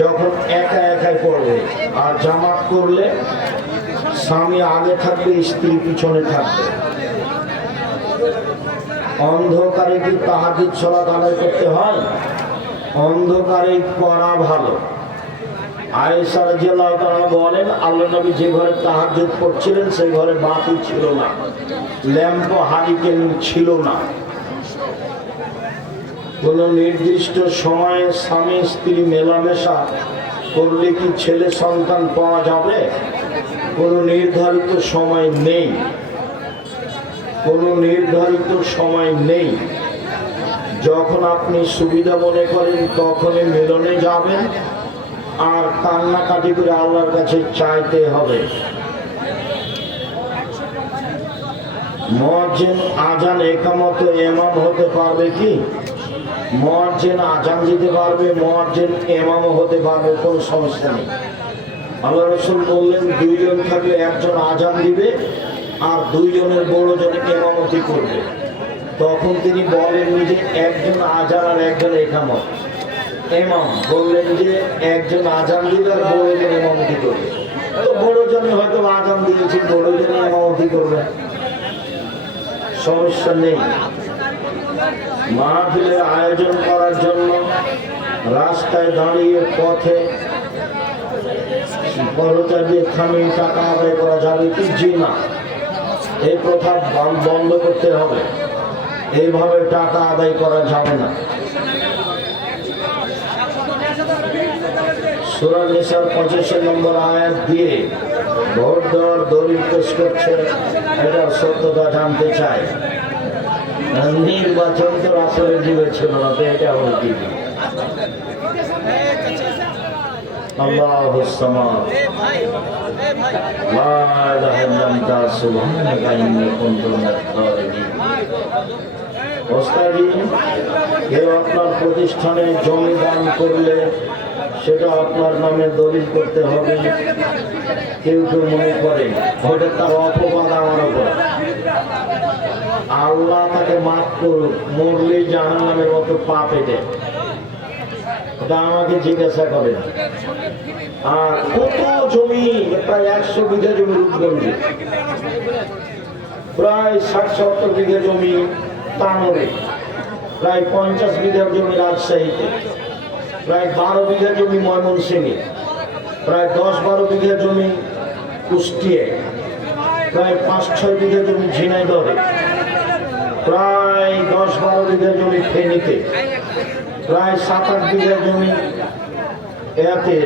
যখন একা একাই পড়বে, আর জামাত করলে স্বামী আগে থাকবে, স্ত্রী পিছনে থাকবে। অন্ধকারে কি তাহাজ্জুদ সালাত আদায় করতে হয়? অন্ধকারে করা ভালো। আয়েশা রাদিয়াল্লাহু তাআলা বলেন, আল্লাহর নবী যে ঘরে তাহাজ্জুদ পড়ছিলেন সেই ঘরে বাতি ছিল না, ল্যাম্প হারিকেন ছিল না। কোন নির্দিষ্ট সময়ে স্বামী স্ত্রী মেলামেশা করলে কি ছেলে সন্তান পাওয়া যাবে? কোনো নির্ধারিত সময় নেই, কোনো নির্ধারিত সময় নেই। যখন আপনি সুবিধা মনে করেন তখনই মিলনে যাবেন, আর কান্নাকাটি করে আল্লাহর কাছে চাইতে হবে। মুয়াজ্জিন আজান একামত ইমাম হতে পারবে কি? মুয়াজ্জিন আজান দিতে পারবে, মুয়াজ্জিন ইমামও হতে পারবে, কোনো সমস্যা নেই। আল্লাহ রাসূল বললেন, দুইজন থাকলে একজন আজান দিবে আর দুইজনের বড়জন ইমামতি করবে। তখন তিনি বলেননি যে একজন আজান আর একজন ইকামত। ইমাম বললেন যে একজন আজান দিবে আর বড়জন ইমামতি করবে। তো বড়জনে হয়তো আজান দিয়েছে, বড়জনে ইমামতি করবে, সমস্যা নেই। মাহফিলের আয়োজন করার জন্য রাস্তায় দাঁড়িয়ে পথে কর্মচারী থামিয়ে টাকা আদায় করা যাবে কি? জি না, এই প্রথা বন্ধ করতে হবে। এইভাবে টাকা আদায় করা যাবে না। সূরা নিসার 25 নম্বর আয়াত দিয়ে ভোট দেওয়ার দলিল পেশ করছে, এটা সত্যতা জানতে চায়। নির্বাচন তো আসলে জীবে ছিল না, তো এটা হল কি? আল্লাহুস সামাদ, লা ইলাহা ইল্লা আনতা সুবহানাকা ইন্নী কুনতু মিনাজ জালিমিন। ওস্তাদি, কেউ আপনার প্রতিষ্ঠানে জমি দান করলে সেটা আপনার নামে দলিল করতে হবে। কেউ কেউ মনে করে ওটা তার অপবাদ আমার উপর। আল্লাহ তাকে মাফ করুক, মরলে জাহান্নামের মতো পাপ এটে। এটা আমাকে জিজ্ঞাসা করেন। আর কত জমি, প্রায় 100 বিঘা জমি রূপগঞ্জে, প্রায় 60-70 বিঘা জমি তানোরে, প্রায় 50 বিঘা জমি রাজশাহীতে, প্রায় 12 বিঘা জমি ময়মনসিংহে, প্রায় 10-12 বিঘা জমি কুষ্টিয়ায়, প্রায় 5-6 বিঘা জমি ঝিনাইদহে, প্রায় 10-12 বিঘা জমি ফেনীতে, প্রায় 7-8 বিঘা জমি এতে